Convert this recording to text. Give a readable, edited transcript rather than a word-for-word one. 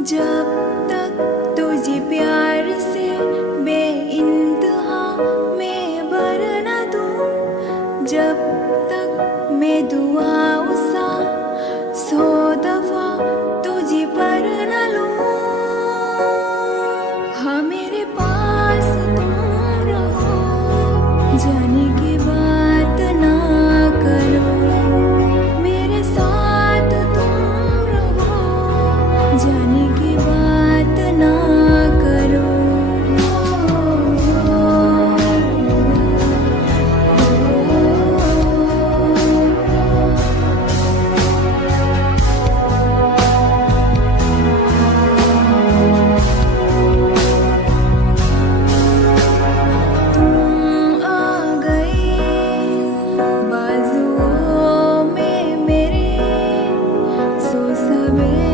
जब तक तुझे प्यार से बेइंतहा मैं भर न दूं, जब तक मैं दुआओं सा 100 दफा तुझे पर न लूं। हाँ मेरे पास तुम रहो, जाने की बात ना करो, मेरे साथ तुम रहो, जाने की बात ना करो। तुम आ गए बाजुओं में मेरे, सो सवेरे